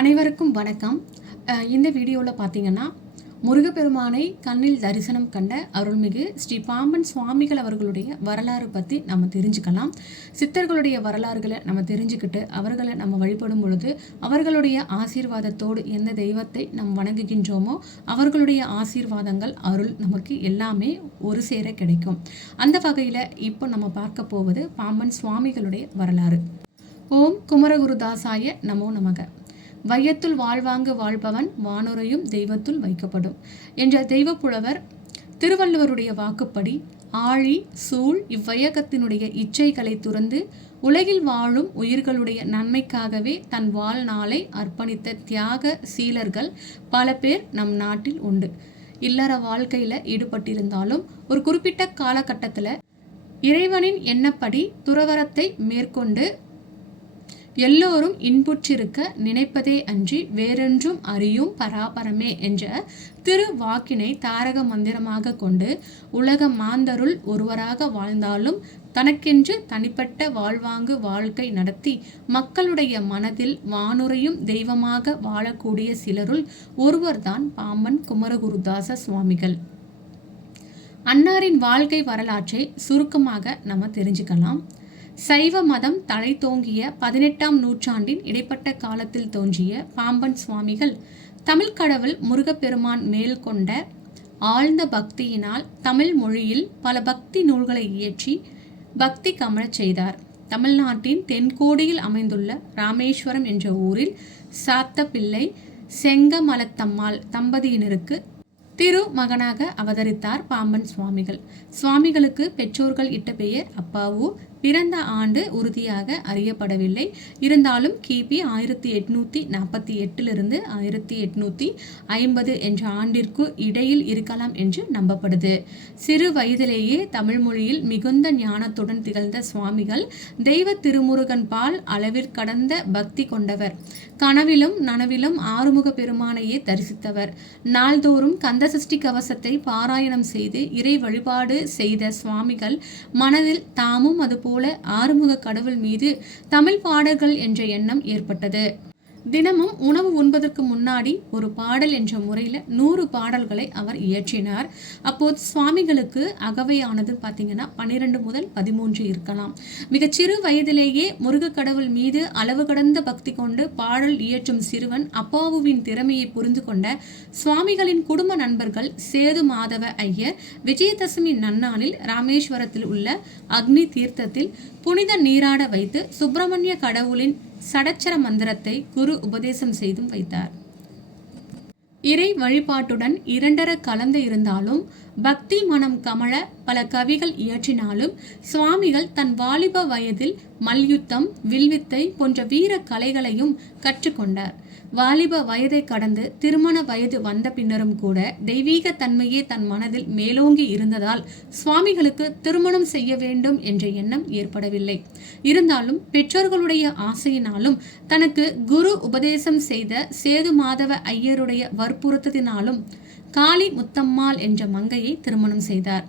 அனைவருக்கும் வணக்கம். இந்த வீடியோவில் பார்த்தீங்கன்னா முருகப்பெருமானை கண்ணில் தரிசனம் கண்ட அருள்மிகு ஸ்ரீ பாம்பன் சுவாமிகள் அவர்களுடைய வரலாறு பற்றி நம்ம தெரிஞ்சுக்கலாம். சித்தர்களுடைய வரலாறுகளை நம்ம தெரிஞ்சுக்கிட்டு அவர்களை நம்ம வழிபடும் பொழுது அவர்களுடைய ஆசீர்வாதத்தோடு எந்த தெய்வத்தை நாம் வணங்குகின்றோமோ அவர்களுடைய ஆசீர்வாதங்கள் அருள் நமக்கு எல்லாமே ஒரு சேர கிடைக்கும். அந்த வகையில் இப்போ நம்ம பார்க்க போவது பாம்பன் சுவாமிகளுடைய வரலாறு. ஓம் குமரகுருதாசாய நமோ நமக. வையத்துள் வாழ்வாங்கு வாழ்பவன் வானுரையும் தெய்வத்துள் வைக்கப்படும். என்ற தெய்வப்புலவர் திருவள்ளுவருடைய வாக்குப்படி ஆழி சூழ் இவ்வையகத்தினுடைய இச்சைகளை துறந்து உலகில் வாழும் உயிர்களுடைய நன்மைக்காகவே தன் வாழ்நாளை அர்ப்பணித்த தியாக சீலர்கள் பல பேர் நம் நாட்டில் உண்டு. இல்லற வாழ்க்கையில் ஈடுபட்டிருந்தாலும் ஒரு குறிப்பிட்ட காலகட்டத்தில் இறைவனின் எண்ணப்படி துறவரத்தை மேற்கொண்டு எல்லோரும் இன்புற்றிருக்க நினைப்பதே அன்றி வேறென்றும் அறியும் பராபரமே என்ற திரு வாக்கினை தாரக மந்திரமாக கொண்டு உலக மாந்தருள் ஒருவராக வாழ்ந்தாலும் தனக்கென்று தனிப்பட்ட வாழ்வாங்கு வாழ்க்கை நடத்தி மக்களுடைய மனதில் வானுரையும் தெய்வமாக வாழக்கூடிய சிலருள் ஒருவர்தான் பாம்பன் குமரகுருதாச சுவாமிகள். அன்னாரின் வாழ்க்கை வரலாற்றை சுருக்கமாக நம்ம தெரிஞ்சுக்கலாம். சைவ மதம் தலை தோங்கிய பதினெட்டாம் நூற்றாண்டின் இடைப்பட்ட காலத்தில் தோன்றிய பாம்பன் சுவாமிகள் தமிழ் கடவுள் முருகப்பெருமான் மேல் கொண்ட ஆழ்ந்த பக்தியினால் தமிழ் மொழியில் பல பக்தி நூல்களை இயற்றி பக்தி கமலச் செய்தார். தமிழ்நாட்டின் தென்கோடியில் அமைந்துள்ள ராமேஸ்வரம் என்ற ஊரில் சாத்த பிள்ளை செங்கமலத்தம்மாள் தம்பதியினருக்கு திரு மகனாக அவதரித்தார் பாம்பன் சுவாமிகள். சுவாமிகளுக்கு பெற்றோர்கள் இட்ட பெயர் அப்பாவு பிறந்த ஆண்டு உறுதியாக அறியப்படவில்லை. இருந்தாலும் கிபி ஆயிரத்தி எட்நூத்தி நாற்பத்தி எட்டிலிருந்து ஆயிரத்தி எட்நூத்தி ஐம்பது என்ற ஆண்டிற்கு இடையில் இருக்கலாம் என்று நம்பப்படுது. சிறு வயதிலேயே தமிழ் மொழியில் மிகுந்த ஞானத்துடன் திகழ்ந்த சுவாமிகள் தெய்வ திருமுருகன் பால் அளவிற்கடந்த பக்தி கொண்டவர். கனவிலும் நனவிலும் ஆறுமுக பெருமானையே தரிசித்தவர். நாள்தோறும் கந்தசஷ்டி கவசத்தை பாராயணம் செய்து இறை வழிபாடு செய்த சுவாமிகள் மனதில் தாமும் அதுபோல ஆறுமுக கடவுள் மீது தமிழ் பாடல்கள் என்ற எண்ணம் ஏற்பட்டது. தினமும் உணவு உண்பதற்கு முன்னாடி ஒரு பாடல் என்ற முறையில் நூறு பாடல்களை அவர் இயற்றினார். அப்போது சுவாமிகளுக்கு அகவையானது பார்த்தீங்கன்னா பன்னிரெண்டு முதல் பதிமூன்று இருக்கலாம். மிகச்சிறு வயதிலேயே முருக கடவுள் மீது அளவு கடந்த பக்தி கொண்டு பாடல் இயற்றும் சிறுவன் அப்பாவுவின் திறமையை புரிந்து கொண்ட சுவாமிகளின் குடும்ப நண்பர்கள் சேது மாதவ ஐயர் விஜயதசமி நன்னாளில் ராமேஸ்வரத்தில் உள்ள அக்னி தீர்த்தத்தில் புனித நீராட வைத்து சுப்பிரமணிய கடவுளின் சடச்சர மந்திரத்தை குரு உபதேசம் செய்தும் வைத்தார். இறை வழிபாட்டுடன் இரண்டர கலந்து இருந்தாலும் பக்தி மனம் கமழ பல கவிகள் இயற்றினாலும் சுவாமிகள் தன் வாலிப வயதில் மல்யுத்தம் வில்வித்தை போன்ற வீர கலைகளையும் கற்றுக்கொண்டார். வாலிப வயதை கடந்து திருமண வயது வந்த பின்னரும் கூட தெய்வீக தன்மையே தன் மனதில் மேலோங்கி இருந்ததால் சுவாமிகளுக்கு திருமணம் செய்ய வேண்டும் என்ற எண்ணம் ஏற்படவில்லை. இருந்தாலும் பெற்றோர்களுடைய ஆசையினாலும் தனக்கு குரு உபதேசம் செய்த சேது மாதவ ஐயருடைய வற்புறுத்ததினாலும் காளி முத்தம்மாள் என்ற மங்கையை திருமணம் செய்தார்.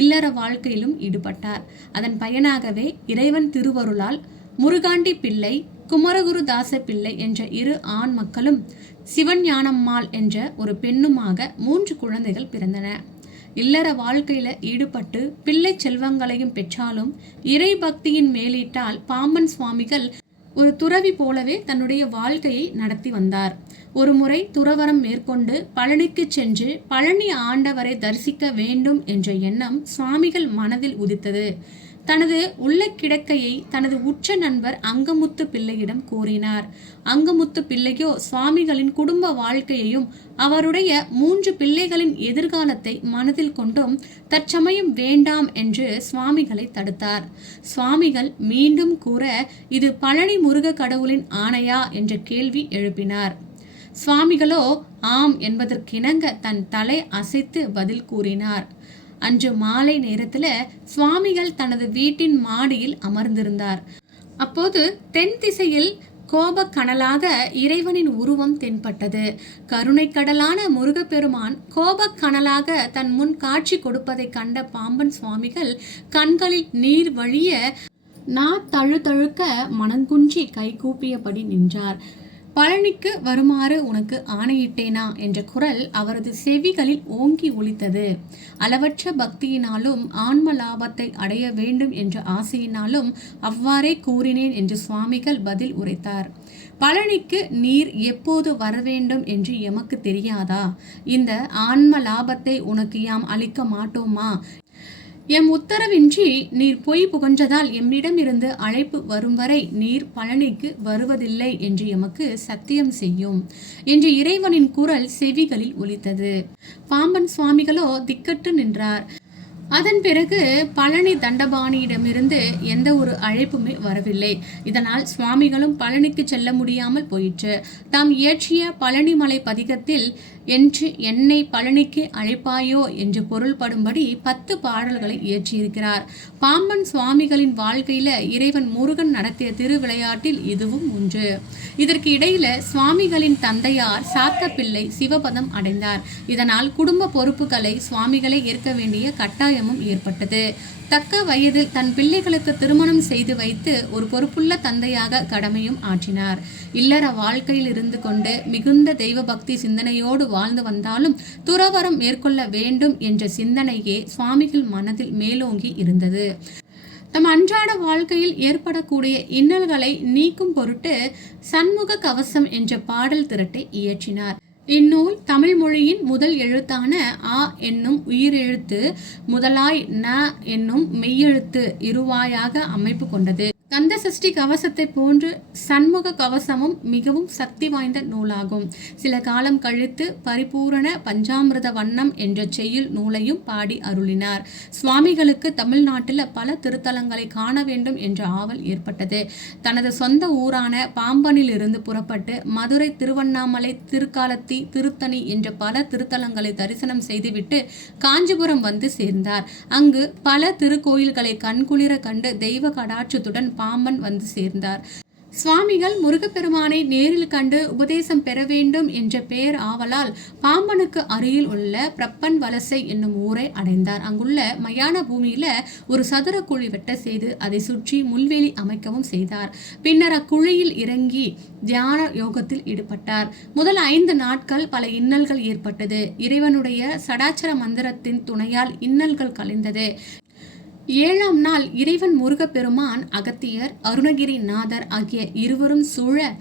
இல்லற வாழ்க்கையிலும் ஈடுபட்டார். அதன் பயனாகவே இறைவன் திருவருளால் முருகாண்டி பிள்ளை குமரகுருதாச பிள்ளை என்ற இரு ஆண் மக்களும் சிவஞானம்மாள் என்ற ஒரு பெண்ணுமாக மூன்று குழந்தைகள் பிறந்தன. இல்லற வாழ்க்கையில ஈடுபட்டு பிள்ளை செல்வங்களையும் பெற்றாலும் இறை பக்தியின் மேலிட்டால் பாம்பன் சுவாமிகள் ஒரு துறவி போலவே தன்னுடைய வாழ்க்கையை நடத்தி வந்தார். ஒரு முறை துறவரம் மேற்கொண்டு பழனிக்கு சென்று பழனி ஆண்டவரை தரிசிக்க வேண்டும் என்ற எண்ணம் சுவாமிகள் மனதில் உதித்தது. தனது உள்ள கிடக்கையை தனது உற்ற நண்பர் அங்கமுத்து பிள்ளையிடம் கூறினார். அங்கமுத்து பிள்ளையோ சுவாமிகளின் குடும்ப வாழ்க்கையையும் அவருடைய மூன்று பிள்ளைகளின் எதிர்காலத்தை மனதில் கொண்டும் தற்சமயம் வேண்டாம் என்று சுவாமிகளை தடுத்தார். சுவாமிகள் மீண்டும் கூற இது பழனி முருக கடவுளின் ஆணையா என்ற கேள்வி எழுப்பினார். சுவாமிகளோ ஆம் என்பதற்கிணங்க தன் தலை அசைத்து பதில் கூறினார். அன்று மாலை நேரத்துல சுவாமிகள் தனது வீட்டின் மாடியில் அமர்ந்திருந்தார். அப்போது தென் திசையில் கோபக்கனலாக இறைவனின் உருவம் தென்பட்டது. கருணைக்கடலான முருகப்பெருமான் கோபக்கனலாக தன் முன் காட்சி கொடுப்பதைக் கண்ட பாம்பன் சுவாமிகள் கண்களில் நீர் வழிய நா தழுதழுக்க மனங்குன்றி கைகூப்பியபடி நின்றார். பழனிக்கு வருமாறு உனக்கு ஆணையிட்டேனா என்ற குரல் அவரது செவிகளில் ஓங்கி ஒலித்தது. அளவற்ற பக்தியினாலும் ஆன்ம லாபத்தை அடைய வேண்டும் என்ற ஆசையினாலும் அவ்வாறே கூறினேன் என்று சுவாமிகள் பதில் உரைத்தார். பழனிக்கு நீர் எப்போது வர வேண்டும் என்று எமக்கு தெரியாதா? இந்த ஆன்ம லாபத்தை உனக்கு யாம் அளிக்க மாட்டோமா? எம் உத்தரவின்றி நீர் பொய் புகன்றதால் எம்மிடமிருந்து அழைப்பு வரும் வரை நீர் பழனிக்கு வருவதில்லை என்று எமக்கு சத்தியம் செய்யும் என்று இறைவனின் குரல் செவிகளில் ஒலித்தது. பாம்பன் சுவாமிகளோ திக்கட்டு நின்றார். அதன் பிறகு பழனி தண்டபாணியிடமிருந்து எந்த ஒரு அழைப்புமே வரவில்லை. இதனால் சுவாமிகளும் பழனிக்கு செல்ல முடியாமல் போயிற்று. தாம் இயற்றிய பழனிமலை பதிகத்தில் என்று என்னை பழனிக்கு அழைப்பாயோ என்று பொருள்படும்படி பத்து பாடல்களை இயற்றியிருக்கிறார். பாம்பன் சுவாமிகளின் வாழ்க்கையில இறைவன் முருகன் நடத்திய திருவிளையாட்டில் இதுவும் ஒன்று. இதற்கு இடையில சுவாமிகளின் தந்தையார் சாத்தப்பிள்ளை சிவபதம் அடைந்தார். இதனால் குடும்ப பொறுப்புகளை சுவாமிகளை ஏற்க வேண்டிய கட்டாயமும் ஏற்பட்டது. தக்க வயதில் தன் பிள்ளைகளுக்கு திருமணம் செய்து வைத்து ஒரு பொறுப்புள்ள தந்தையாக கடமையும் ஆற்றினார். இல்லற வாழ்க்கையில் இருந்து கொண்டு மிகுந்த தெய்வ பக்தி சிந்தனையோடு வாழ்ந்து வந்தாலும் துறவரம் மேற்கொள்ள வேண்டும் என்ற சிந்தனையே சுவாமிகள் மனதில் மேலோங்கி இருந்தது. தம் அன்றாட வாழ்க்கையில் ஏற்படக்கூடிய இன்னல்களை நீக்கும் பொருட்டு சண்முக கவசம் என்ற பாடல் திரட்டை இயற்றினார். இந்நூல் தமிழ் மொழியின் முதல் எழுத்தான ஆ என்னும் உயிரெழுத்து முதலாய் ந என்னும் மெய்யெழுத்து இருவாயாக அமைப்பு கொண்டது. கந்த சஷ்டி கவசத்தை போன்று சண்முக கவசமும் மிகவும் சக்தி வாய்ந்த நூலாகும். சில காலம் கழித்து பரிபூரண பஞ்சாமிரத வண்ணம் என்ற செய்யுள் நூலையும் பாடி அருளினார். சுவாமிகளுக்கு தமிழ்நாட்டில் பல திருத்தலங்களை காண வேண்டும் என்ற ஆவல் ஏற்பட்டது. தனது சொந்த ஊரான பாம்பனில் இருந்து புறப்பட்டு மதுரை திருவண்ணாமலை திருக்காலத்தி திருத்தணி என்ற பல திருத்தலங்களை தரிசனம் செய்துவிட்டு காஞ்சிபுரம் வந்து சேர்ந்தார். அங்கு பல திருக்கோயில்களை கண்குளிர கண்டு தெய்வ கடாட்சத்துடன் பாம்பன் வந்து சேர்ந்தார். சுவாமிகள் முருகப்பெருமானை நேரில் கண்டு உபதேசம் பெற வேண்டும் என்ற பெயர் ஆவலால் பாம்பனுக்கு அருகில் உள்ள பிரப்பன் வலசை என்னும் ஊரை அடைந்தார். அங்குள்ள மயான பூமியில ஒரு சதுர குழி வெட்ட செய்து அதை சுற்றி முள்வேலி அமைக்கவும் செய்தார். பின்னர் அக்குழியில் இறங்கி தியான யோகத்தில் ஈடுபட்டார். முதல் ஐந்து நாட்கள் பல இன்னல்கள் ஏற்பட்டது. இறைவனுடைய சடாச்சர மந்திரத்தின் துணையால் இன்னல்கள் கலைந்தது. ஏழாம் நாள் இறைவன் முருகப்பெருமான் அகத்தியர் அருணகிரி நாதர் ஆகிய இருவரும் சூழ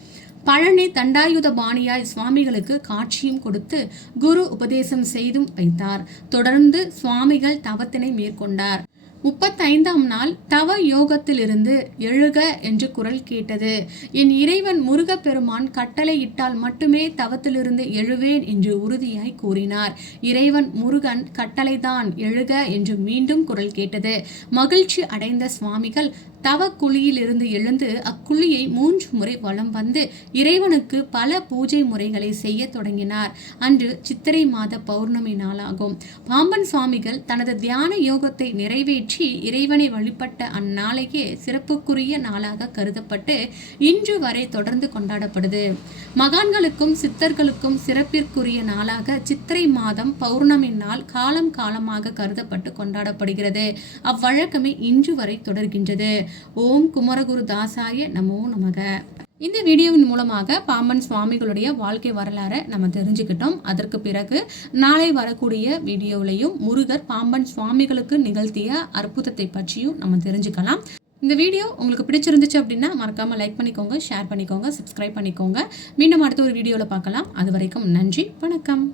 பழனி தண்டாயுத பாணியாய் சுவாமிகளுக்கு காட்சியும் கொடுத்து குரு உபதேசம் செய்தும் வைத்தார். தொடர்ந்து சுவாமிகள் தவத்தினை மேற்கொண்டார். முப்பத்தைந்தாம் நாள் தவ யோகத்திலிருந்து எழுக என்று குரல் கேட்டது. என் இறைவன் முருகப்பெருமான் கட்டளையிட்டால் மட்டுமே தவத்திலிருந்து எழுவேன் என்று உறுதியாய் கூறினார். இறைவன் முருகன் கட்டளைதான் எழுக என்று மீண்டும் குரல் கேட்டது. மகிழ்ச்சி அடைந்த சுவாமிகள் தவக்குழியிலிருந்து எழுந்து அக்குழியை மூன்று முறை வலம் வந்து இறைவனுக்கு பல பூஜை முறைகளை செய்ய தொடங்கினார். அன்று சித்திரை மாத பௌர்ணமி நாளாகும். பாம்பன் சுவாமிகள் தனது தியான யோகத்தை நிறைவேற்றி இறைவனை வழிபட்ட அந்நாளையே சிறப்புக்குரிய நாளாக கருதப்பட்டு இன்று வரை தொடர்ந்து கொண்டாடப்படுது. மகான்களுக்கும் சித்தர்களுக்கும் சிறப்பிற்குரிய நாளாக சித்திரை மாதம் பௌர்ணமி நாள் காலம் காலமாக கருதப்பட்டு கொண்டாடப்படுகிறது. அவ்வழக்கமே இன்று வரை தொடர்கின்றது. ஓம் குமரகுரு தாசாய நமோ நமக. இந்த வீடியோவின் மூலமாக பாம்பன் சுவாமிகளுடைய வாழ்க்கை வரலாறை நம்ம தெரிஞ்சுக்கிட்டோம். அதற்கு பிறகு நாளை வரக்கூடிய வீடியோவிலையும் முருகர் பாம்பன் சுவாமிகளுக்கு நிகழ்த்திய அற்புதத்தை பற்றியும் நம்ம தெரிஞ்சுக்கலாம். இந்த வீடியோ உங்களுக்கு பிடிச்சிருந்துச்சு அப்படின்னா மறக்காமல் லைக் பண்ணிக்கோங்க ஷேர் பண்ணிக்கோங்க சப்ஸ்கிரைப் பண்ணிக்கோங்க. மீண்டும் அடுத்த ஒரு வீடியோவில் பார்க்கலாம். அது வரைக்கும் நன்றி வணக்கம்.